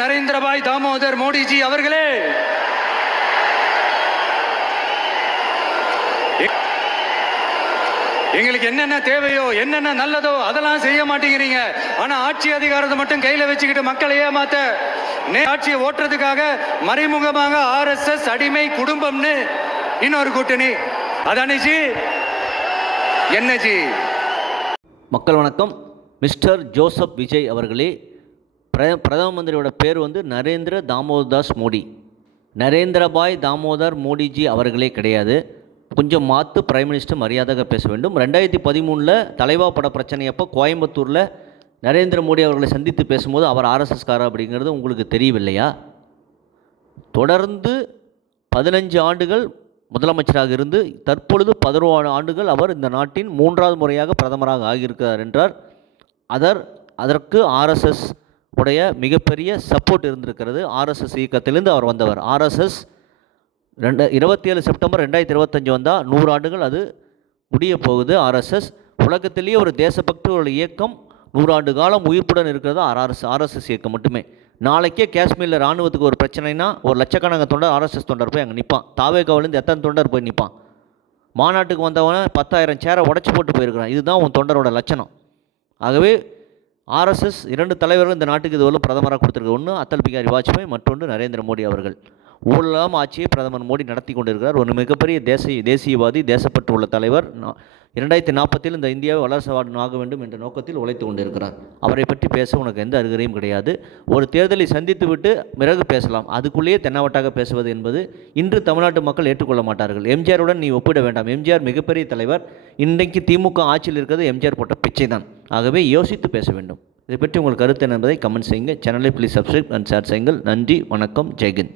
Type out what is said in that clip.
நரேந்திரபாய் தாமோதர் மோடிஜி அவர்களே. எங்களுக்கு என்னென்ன தேவையோ என்னென்ன நல்லதோ அதெல்லாம் செய்ய மாட்டேங்கிறீங்க. ஆனா ஆட்சி அதிகாரத்தை மட்டும் கையில வச்சுக்கிட்டு மக்களை ஏமாத்த ஆட்சியை ஓட்டுறதுக்காக மறைமுகமாக ஆர்எஸ்எஸ் அடிமை குடும்பம்னு இன்னொரு கூட்டணி. அதானே ஜி? என்ன ஜி? மக்கள் வணக்கம். மிஸ்டர் ஜோசப் விஜய் அவர்களே பிர பிரதம மந்திரியோட பேர் வந்து நரேந்திர தாமோதாஸ் மோடி. நரேந்திரபாய் தாமோதர் மோடிஜி அவர்களே கிடையாது. கொஞ்சம் மாற்று பிரைம் மினிஸ்டர் மரியாதையாக பேச வேண்டும். ரெண்டாயிரத்தி பதிமூணில் தலைவா பட பிரச்சனை அப்போ கோயம்புத்தூரில் நரேந்திர மோடி அவர்களை சந்தித்து பேசும்போது அவர் ஆர்எஸ்எஸ்காரா அப்படிங்கிறது உங்களுக்கு தெரியவில்லையா? தொடர்ந்து பதினஞ்சு ஆண்டுகள் முதலமைச்சராக இருந்து தற்பொழுது பதினோரு ஆண்டுகள் அவர் இந்த நாட்டின் மூன்றாவது முறையாக பிரதமராக ஆகியிருக்கிறார் என்றார். அதர் அதற்கு ஆர்எஸ்எஸ் உடைய மிகப்பெரிய சப்போர்ட் இருந்திருக்கிறது. ஆர்எஸ்எஸ் இயக்கத்திலிருந்து அவர் வந்தவர். ஆர்எஸ்எஸ் ரெண்டு இருபத்தி ஏழு செப்டம்பர் ரெண்டாயிரத்தி இருபத்தஞ்சு வந்தால் நூறு ஆண்டுகள் அது முடிய போகுது. ஆர்எஸ்எஸ் உலகத்திலேயே ஒரு தேசபக்தி ஒரு இயக்கம் நூறாண்டு காலம் உயிர்ப்புடன் இருக்கிறது. ஆர்எஸ் ஆர்எஸ்எஸ் இயக்கம் மட்டுமே. நாளைக்கே காஷ்மீரில் ராணுவத்துக்கு ஒரு பிரச்சனைனா ஒரு லட்சக்கணக்கான தொண்டர் ஆர்எஸ்எஸ் தொண்டர் போய் அங்கே நிற்பான் தாவேகாவிலேருந்து எத்தனை தொண்டர் போய் நிற்பான் மாநாட்டுக்கு வந்தவன பத்தாயிரம் சேரை உடச்சி போட்டு போயிருக்கிறான். இதுதான் உன் தொண்டரோட லட்சணம். ஆகவே ஆர்எஸ்எஸ் இரண்டு தலைவர்கள் இந்த நாட்டுக்கு இதுவரை பிரதமராக கொடுத்துருக்க ஒன்று அடல் பிகாரி வாஜ்பாய் மற்றொன்று நரேந்திர மோடி அவர்கள். ஊழலாம் ஆட்சியை பிரதமர் மோடி நடத்தி கொண்டிருக்கிறார். ஒரு மிகப்பெரிய தேசிய தேசியவாதி தேசப்பற்று உள்ள தலைவர் இரண்டாயிரத்தி நாற்பத்தில் இந்த இந்தியாவை வளர்ச்சி ஆக வேண்டும் என்ற நோக்கத்தில் உழைத்து கொண்டிருக்கிறார். அவரை பற்றி பேச உனக்கு எந்த அருகரையும் கிடையாது. ஒரு தேர்தலை சந்தித்து விட்டு பிறகு பேசலாம். அதுக்குள்ளேயே தென்னாவட்டாக பேசுவது என்பது இன்று தமிழ்நாட்டு மக்கள் ஏற்றுக்கொள்ள மாட்டார்கள். எம்ஜிஆருடன் நீ ஒப்பிட வேண்டாம். எம்ஜிஆர் மிகப்பெரிய தலைவர். இன்றைக்கு திமுக ஆட்சியில் இருக்கிறது எம்ஜிஆர் போட்ட பிச்சை தான் ஆகவே யோசித்து பேச வேண்டும். இதை பற்றி உங்கள் கருத்து என்பதை கமெண்ட் செய்யுங்க சேனலை ப்ளீஸ் சப்ஸ்கிரைப் அண்ட் ஷேர் செய்யுங்கள். நன்றி வணக்கம் ஜெய்கிந்த்